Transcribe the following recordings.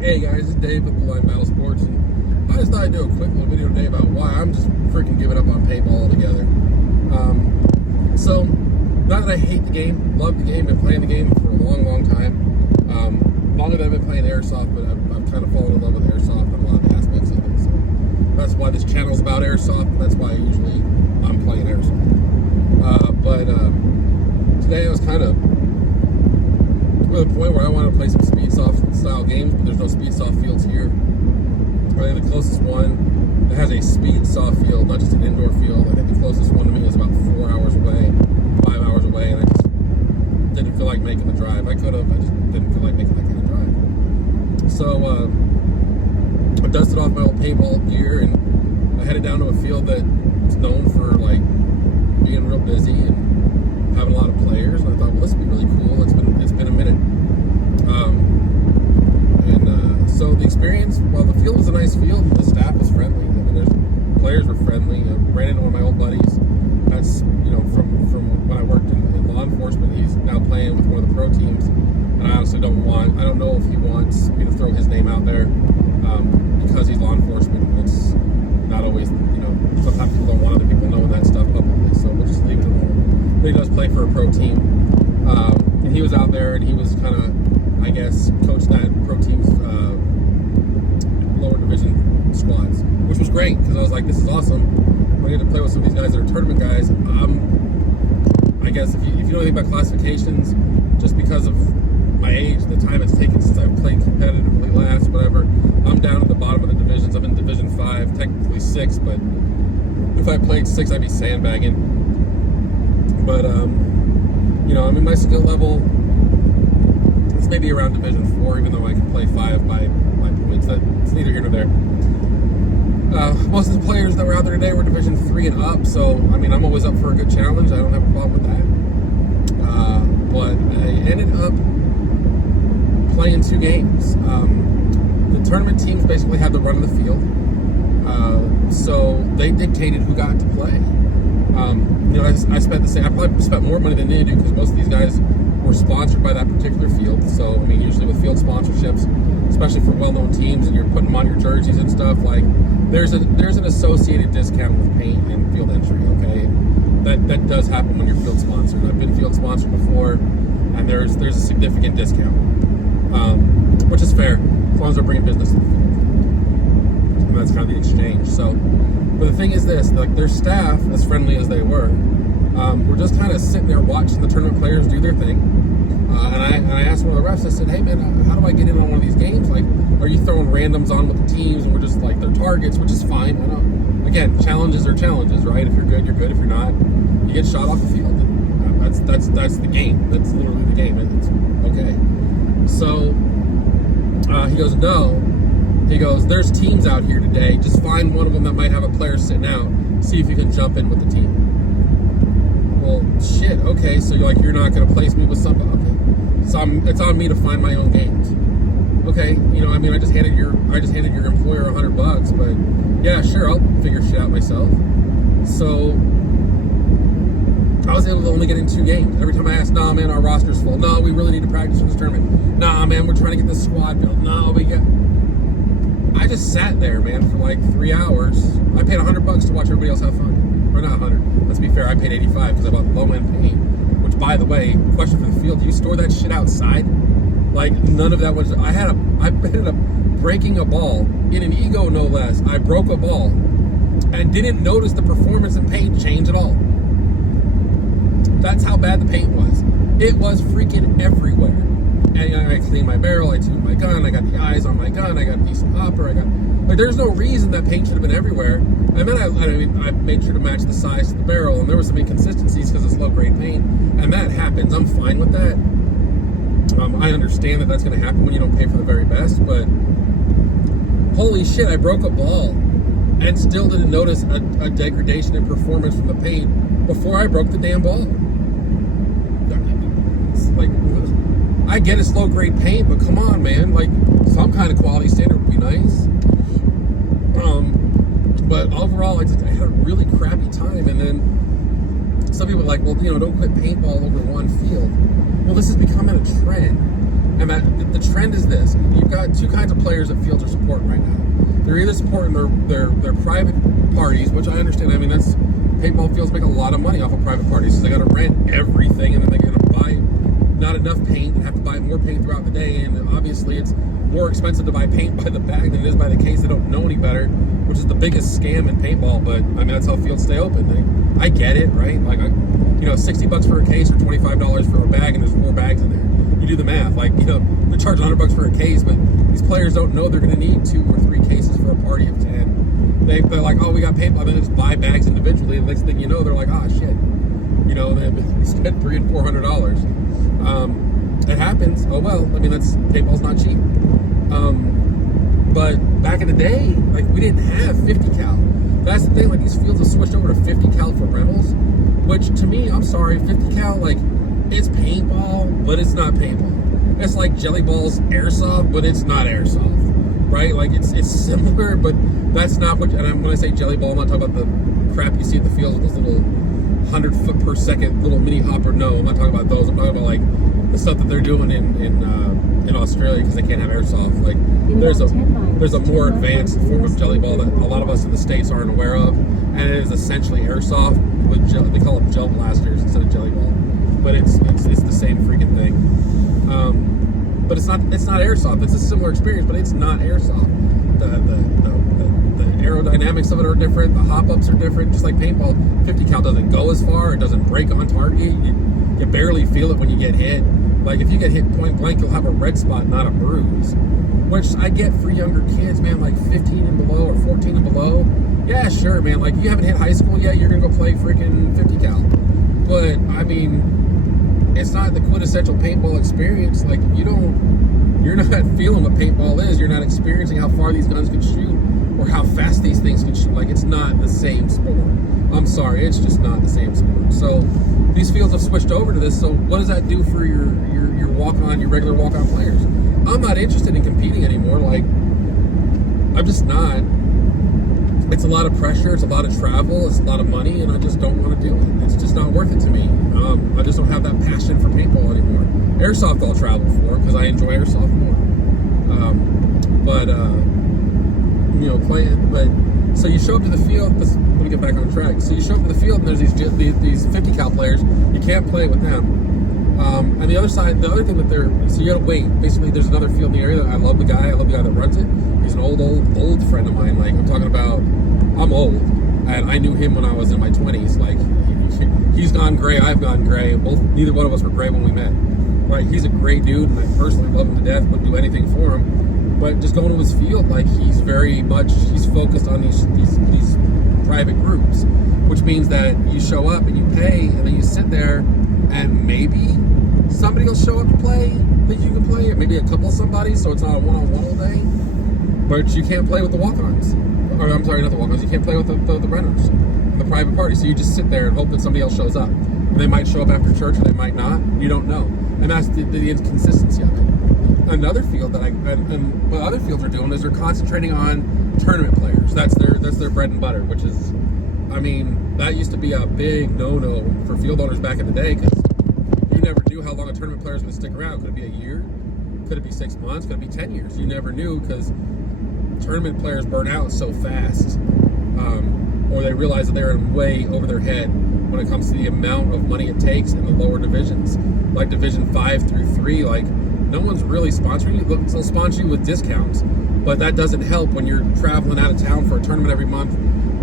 Hey guys, it's Dave with Line Battle Sports, and I just thought I'd do a quick little video today about why I'm just freaking giving up on paintball altogether. So, not that I hate the game, love the game, been playing the game for a long, long time. Longer than I've been playing airsoft, but I've kind of fallen in love with airsoft and a lot of aspects of it. So that's why this channel is about airsoft, and that's why I'm playing airsoft. But today I was kind of to the point where I want to play some speedsoft style games, but there's no speedsoft fields here. I think the closest one that has a speedsoft field, not just an indoor field, I think the closest one to me is about 4 hours away, 5 hours away, and I just didn't feel like making the drive. I could have, I just didn't feel like making that kind of drive. So I dusted off my old paintball gear and I headed down to a field that's known for like being real busy and having a lot of players, and I thought, well, this would be really cool. It's been a minute. So the experience, well, the field was a nice field. The staff was friendly. I mean, the players were friendly. I ran into one of my old buddies. That's, from when I worked in law enforcement. He's now playing with one of the pro teams. And I honestly don't know if he wants me to throw his name out there because he's law enforcement. It's not always, sometimes people don't want other people knowing that stuff publicly. So we'll just leave it alone. But he does play for a pro team. And he was out there and he was kind of, I guess, coached that pro team's lower division squads, which was great because I was like, this is awesome. I get to play with some of these guys that are tournament guys. I guess if you know anything about classifications, just because of my age, the time it's taken since I've played competitively last, whatever, I'm down at the bottom of the divisions. I'm in Division 5, technically 6, but if I played 6, I'd be sandbagging. But, my skill level is maybe around Division 4, even though I can play 5 by points. It's neither here nor there. Most of the players that were out there today were Division 3 and up, so, I'm always up for a good challenge. I don't have a problem with that. But I ended up playing 2 games. The tournament teams basically had the run of the field, so they dictated who got to play. I probably spent more money than they do because most of these guys were sponsored by that particular field. So, usually with field sponsorships, especially for well-known teams, and you're putting them on your jerseys and stuff, like, there's an associated discount with paint and field entry, okay? That does happen when you're field sponsored. I've been field sponsored before, and there's a significant discount, which is fair, as long as they're bringing business to the field. And that's kind of the exchange. So, but the thing is this, like, their staff, as friendly as they were just kind of sitting there watching the tournament players do their thing. And I asked one of the refs, I said, hey man, how do I get in on one of these games? Like, are you throwing randoms on with the teams and we're just like their targets, which is fine. I know. Again, challenges are challenges, right? If you're good, you're good. If you're not, you get shot off the field. That's the game. That's literally the game. It's okay. So he goes, no. He goes, there's teams out here today. Just find one of them that might have a player sitting out. See if you can jump in with the team. Well, shit. Okay, so you're not going to place me with somebody. Okay, so it's on me to find my own games. Okay, I just handed your employer $100, but yeah, sure, I'll figure shit out myself. So I was able to only get in 2 games. Every time I asked, nah, man, our roster's full. No, we really need to practice for this tournament. Nah, man, we're trying to get this squad built. No, I just sat there, man, for like 3 hours. I paid $100 to watch everybody else have fun. Or not 100. Let's be fair, I paid 85 because I bought the low-end paint. Which, by the way, question for the field: do you store that shit outside? Like, none of that was. I ended up breaking a ball in an ego, no less. I broke a ball and didn't notice the performance in paint change at all. That's how bad the paint was. It was freaking everywhere. And I cleaned my barrel, I tuned my gun, I got the eyes on my gun, I got a decent hopper, there's no reason that paint should have been everywhere. And then I made sure to match the size of the barrel, and there was some inconsistencies because it's low-grade paint, and that happens. I'm fine with that. I understand that that's going to happen when you don't pay for the very best, but holy shit, I broke a ball and still didn't notice a degradation in performance from the paint before I broke the damn ball. It's like, I get it's low-grade paint, but come on, man. Like, some kind of quality standard would be nice. But overall, I had a really crappy time. And then some people are like, well, don't quit paintball over one field. Well, this is becoming a trend. And that the trend is this: you've got two kinds of players that fields are supporting right now. They're either supporting their private parties, which I understand. I mean, that's paintball fields make a lot of money off of private parties, so they got to rent everything, and then they got to buy not enough paint and have to buy more paint throughout the day. And obviously, it's more expensive to buy paint by the bag than it is by the case. They don't know any better, which is the biggest scam in paintball. But I mean, that's how fields stay open. I get it, right? Like, $60 for a case or $25 for a bag, and there's 4 bags in there. You do the math, like, they're charging $100 for a case, but these players don't know they're going to need 2 or 3 cases for a party of 10. They're like, oh, we got paintball, then just buy bags individually, and the next thing you know, they're like, oh shit, they spent $300 and $400. It happens. Oh well, I mean, paintball's not cheap. But back in the day, like, we didn't have 50 cal. That's the thing. Like, these fields have switched over to 50 cal for rentals, which to me, I'm sorry, 50 cal, like, it's paintball, but it's not paintball. It's like Jelly Ball's airsoft, but it's not airsoft, right? Like, it's similar, but that's not what. And when I say Jelly Ball, I'm not talking about the crap you see at the fields with those little 100-foot-per-second little mini hopper. No, I'm not talking about those. I'm talking about, like, the stuff that they're doing in Australia because they can't have airsoft. Like, there's a more advanced form of Jelly Ball that a lot of us in the States aren't aware of, and it is essentially airsoft with they call it gel blasters instead of Jelly Ball. But it's the same freaking thing. But it's not airsoft. It's a similar experience, but it's not airsoft. The aerodynamics of it are different. The hop ups are different. Just like paintball, 50 cal doesn't go as far. It doesn't break on target. You barely feel it when you get hit. Like, if you get hit point blank, you'll have a red spot, not a bruise. Which I get for younger kids, man, like 15 and below or 14 and below. Yeah, sure, man. Like, you haven't hit high school yet, you're gonna go play freaking 50 cal. But I mean, it's not the quintessential paintball experience. Like, you're not feeling what paintball is. You're not experiencing how far these guns can shoot or how fast these things can shoot. Like, it's not the same sport. I'm sorry, it's just not the same sport. So these fields have switched over to this. So what does that do for your walk-on, your regular walk-on players? I'm not interested in competing anymore. Like, I'm just not. It's a lot of pressure, it's a lot of travel, it's a lot of money, and I just don't want to do it. It's just not worth it to me. I just don't have that passion for paintball anymore. Airsoft I'll travel for because I enjoy airsoft more. So you show up to the field. Let me get back on track. So you show up to the field, and there's these 50 cal players. You can't play with them. And the other thing that so you gotta wait. Basically, there's another field in the area that I love the guy that runs it. He's an old friend of mine. Like, I'm talking about, I'm old, and I knew him when I was in my 20s. Like, he's gone gray, I've gone gray. Neither one of us were gray when we met. Right? He's a great dude, and I personally love him to death. Would do anything for him. But just going to his field, like, he's focused on these private groups, which means that you show up and you pay, and then you sit there, and maybe somebody will show up to play that you can play, or maybe a couple of somebody, so it's not a one-on-one all day. But you can't play with the walk-ons. Or, I'm sorry, not the walk-ons. You can't play with the renters, the private party. So you just sit there and hope that somebody else shows up. And they might show up after church, or they might not. You don't know. And that's the inconsistency of it. Another field and what other fields are doing is they're concentrating on tournament players. That's their bread and butter, which is, I mean, that used to be a big no-no for field owners back in the day, because you never knew how long a tournament player was going to stick around. Could it be a year? Could it be 6 months? Could it be 10 years? You never knew, because tournament players burn out so fast, or they realize that they're way over their head when it comes to the amount of money it takes in the lower divisions, like Division 5 through 3. Like, no one's really sponsoring you. They'll sponsor you with discounts, but that doesn't help when you're traveling out of town for a tournament every month,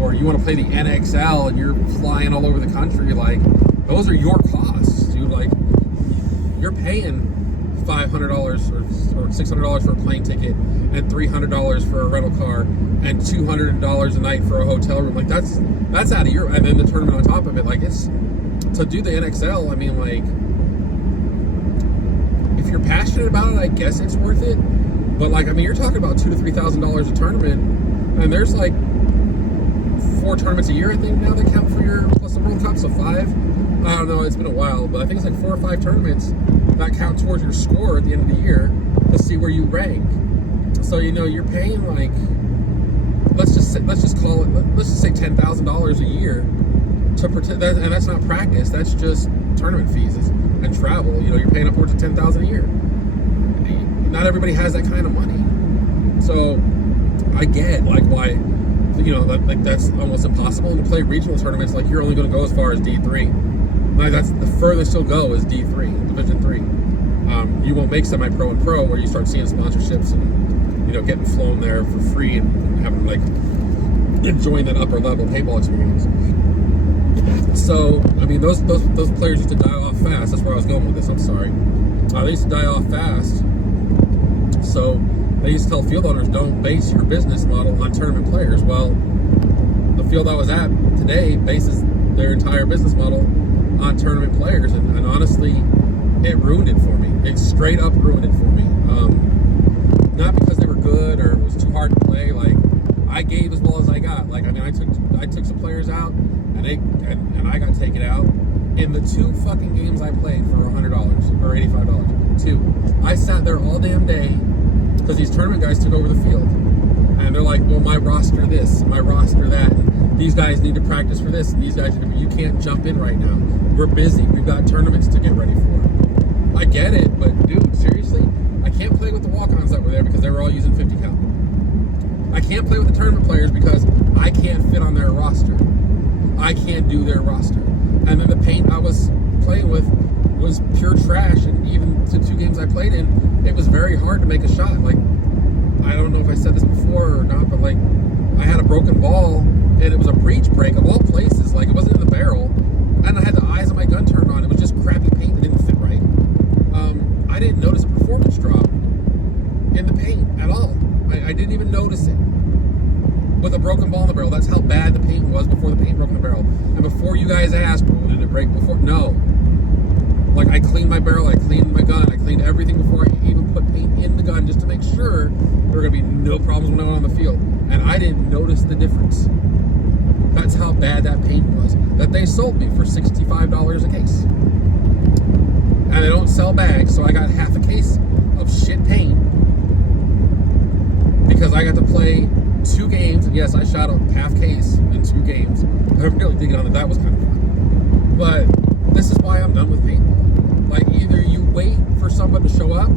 or you want to play the NXL and you're flying all over the country. Like, those are your costs, dude. Like, you're paying $500 or $600 for a plane ticket, and $300 for a rental car, and $200 a night for a hotel room. Like, that's out of your, and then the tournament on top of it. Like, it's to do the NXL. I mean, like, if you're passionate about it, I guess it's worth it. But, like, I mean, you're talking about $2,000 to $3,000 a tournament, and there's like 4 tournaments a year, I think, now that count for your, plus the World Cup, so 5. I don't know, it's been a while, but I think it's like 4 or 5 tournaments that count towards your score at the end of the year to see where you rank. So, you're paying, like, let's just say $10,000 a year to pretend that, and that's not practice. That's just tournament fees and travel. You're paying upwards of $10,000 a year. not everybody has that kind of money. So I get like why, you know, like that's almost impossible. And to play regional tournaments, like you're only going to go as far as D3. Like that's the furthest you'll go is D3, Division 3. You won't make semi-pro and pro where you start seeing sponsorships and, you know, getting flown there for free and having like enjoying that upper level paintball experience. So I mean, those players used to die off fast. That's where I was going with this. I'm sorry. They used to die off fast. So they used to tell field owners, don't base your business model on tournament players. Well, the field I was at today bases their entire business model on tournament players, and honestly, it ruined it for me. It straight up ruined it for me. Not because they were good or it was too hard to play. Like I gave as well as I got. Like I mean, I took some players out, and I got taken out in the 2 fucking games I played for $100 or $85. 2. I sat there all damn day because these tournament guys took over the field, and they're like, well, my roster this, my roster that, and these guys need to practice for this, and these guys you can't jump in right now. We're busy. We've got tournaments to get ready for. I get it, but dude, seriously, I can't play with the walk-ons that were there because they were all using 50 cal. I can't play with the tournament players because I can't fit on their roster. I can't do their roster. And then the paint I was playing with was pure trash, and even the 2 games I played in, it was very hard to make a shot. Like, I don't know if I said this before or not, but like, I had a broken ball, and it was a breech break of all places. Like, it wasn't in the barrel, and I had the eyes of my gun turned on. It was just crappy paint that didn't fit right. I didn't notice a performance drop in the paint at all. I didn't even notice it. With a broken ball in the barrel, that's how bad the paint was before the paint broke in the barrel. And before you guys asked, well, did it break before? No. Like, I cleaned my barrel, I cleaned my gun, I cleaned everything before I even put paint in the gun just to make sure there were going to be no problems when I went on the field. And I didn't notice the difference. That's how bad that paint was. That they sold me for $65 a case. And they don't sell bags, so I got half a case of shit paint because I got to play 2 games. And yes, I shot a half case in 2 games. I'm really digging on it. That was kind of fun. But this is why I'm done with paintball. Like, either you wait for someone to show up,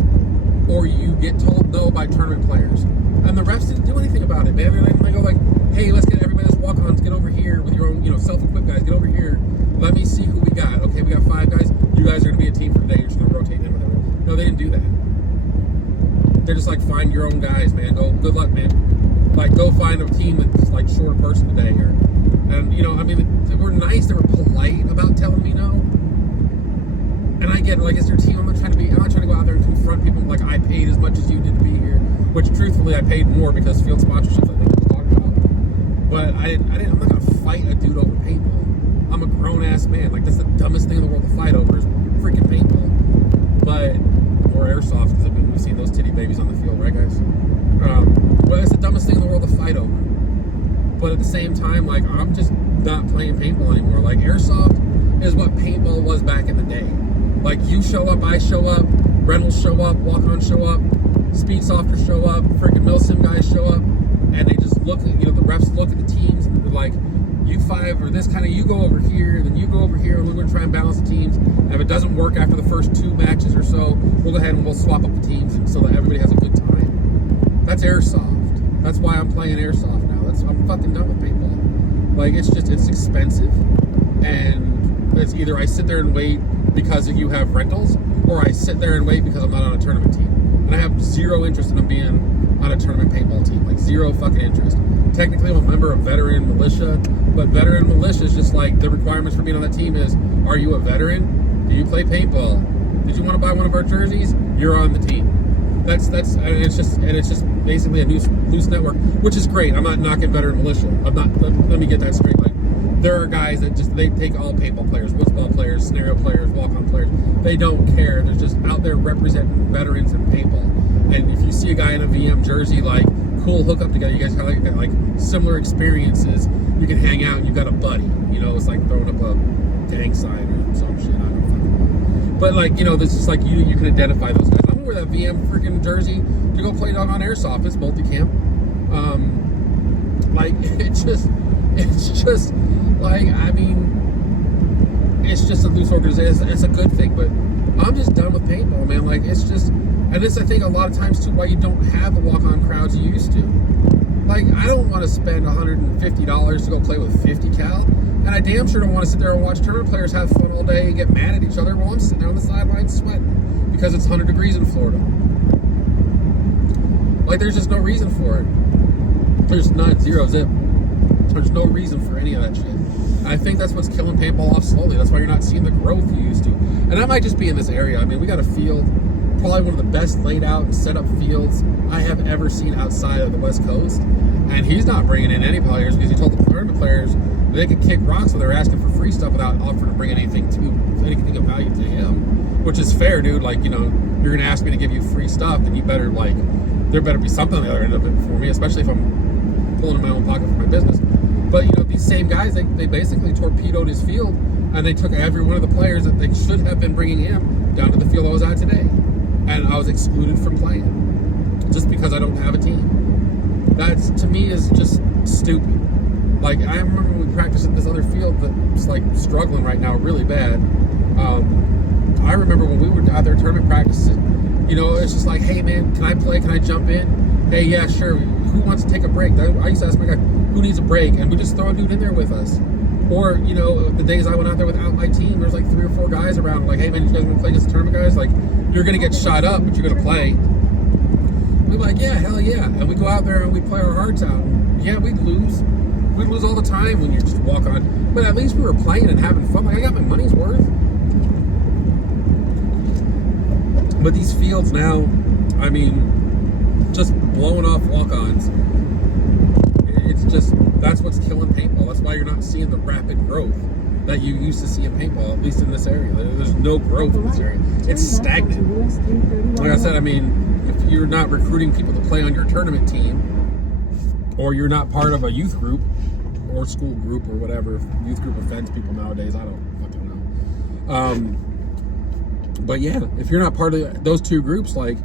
or you get told no by tournament players. And the refs didn't do anything about it, man. They go like, hey, let's get everybody that's walk-ons, get over here with your own, you know, self-equipped guys, get over here. Let me see who we got. Okay, we got 5 guys. You guys are going to be a team for the day. You're just going to rotate in with everyone. No, they didn't do that. They're just like, find your own guys, man. Go, good luck, man. Like, go find a team that's like short a person today. And, you know, I mean, they were nice. They were polite about telling me no. And I get it, like, it's your team. I'm not trying to go out there and confront people like I paid as much as you did to be here. Which, truthfully, I paid more because field sponsorships, I think we was talking about. But I'm not going to fight a dude over paintball. I'm a grown-ass man. Like, that's the dumbest thing in the world to fight over is freaking paintball. Or airsoft, because we've seen those titty babies on the field, right, guys? Well, it's the dumbest thing in the world to fight over. But at the same time, like, I'm just not playing paintball anymore. Like, airsoft is what paintball was back in the day. Like, you show up, I show up, rentals show up, walk-ons show up, speed softers show up, freaking milsim guys show up, and they just look at, you know, the refs look at the teams and they're like, you 5 or this kind of, you go over here, then you go over here, and we're going to try and balance the teams. And if it doesn't work after the first 2 matches or so, we'll go ahead and we'll swap up the teams so that everybody has a good time. That's airsoft. That's why I'm playing airsoft now. I'm fucking done with paintball. Like, it's expensive, and it's either I sit there and wait because you have rentals, or I sit there and wait because I'm not on a tournament team. And I have 0 interest in being on a tournament paintball team. Like, 0 fucking interest. Technically, I'm a member of veteran militia, but veteran militia is just like, the requirements for being on that team is, are you a veteran? Do you play paintball? Did you want to buy one of our jerseys? You're on the team. That's and it's just basically a loose network, which is great. I'm not knocking veteran militia. Let me get that straight. Like, there are guys that they take all paintball players, woodsball players, scenario players, walk-on players. They don't care. They're just out there representing veterans in paintball. And if you see a guy in a VM jersey, like, cool, hook up together. You guys have like similar experiences. You can hang out and you've got a buddy. You know, it's like throwing up a gang sign or some shit. I don't know. But, like, you know, this is like you can identify those guys. I'm gonna wear that VM freaking jersey to go play on airsoft. It's multicam. Like, it's just like, I mean, it's just a loose organization. It's a good thing, but I'm just done with paintball, man. Like, it's just, And this, I think, a lot of times too, why you don't have the walk-on crowds you used to. Like, I don't want to spend $150 to go play with 50 cal, and I damn sure don't want to sit there and watch tournament players have fun all day and get mad at each other while I'm sitting there on the sidelines sweating because it's 100 degrees in Florida. Like, there's just no reason for it. There's not zero zip. There's no reason for any of that shit. I think that's what's killing paintball off slowly. That's why you're not seeing the growth you used to. And that might just be in this area. I mean, we got a field, probably one of the best laid out and set up fields I have ever seen outside of the West Coast. And he's not bringing in any players because he told the tournament players they could kick rocks when they're asking for free stuff without offering to bring anything of value to him, which is fair, dude. Like, you know, you're gonna ask me to give you free stuff, then you better, like, there better be something on the other end of it for me, especially if I'm pulling in my own pocket for my business. But, you know, these same guys, they basically torpedoed his field, and they took every one of the players that they should have been bringing in down to the field I was at today. And I was excluded from playing just because I don't have a team. That, to me, is just stupid. Like, I remember when we practiced at this other field that's, like, struggling right now really bad. I remember when we were out there tournament practices, you know, it's just like, hey, man, can I play? Can I jump in? Hey, yeah, sure. Who wants to take a break? I used to ask my guy, who needs a break? And we just throw a dude in there with us. Or, you know, the days I went out there without my team, there's like 3 or 4 guys around. Like, hey, man, you guys want to play against the tournament guys? Like, you're going to get shot up, but you're going to play. We'd be like, yeah, hell yeah. And we go out there and we play our hearts out. Yeah, we'd lose. We'd lose all the time when you just walk on. But at least we were playing and having fun. Like, I got my money's worth. But these fields now, I mean, just blowing off walk-ons. It's just, that's what's killing paintball. That's why you're not seeing the rapid growth that you used to see in paintball, at least in this area. There's no growth in this area. It's stagnant. Like I said, I mean, if you're not recruiting people to play on your tournament team, or you're not part of a youth group or school group or whatever, youth group offends people nowadays, I don't fucking know. But yeah, if you're not part of those two groups, like,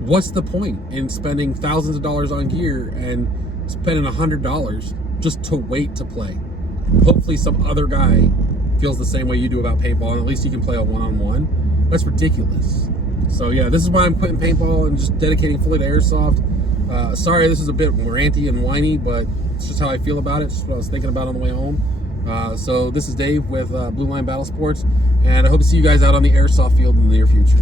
what's the point in spending thousands of dollars on gear and spending $100 just to wait to play? Hopefully some other guy feels the same way you do about paintball, and at least you can play a one-on-one. That's ridiculous. So yeah, this is why I'm quitting paintball and just dedicating fully to airsoft. Sorry, this is a bit ranty and whiny, but it's just how I feel about it. It's just what I was thinking about on the way home. So this is Dave with Blue Line Battle Sports, and I hope to see you guys out on the airsoft field in the near future.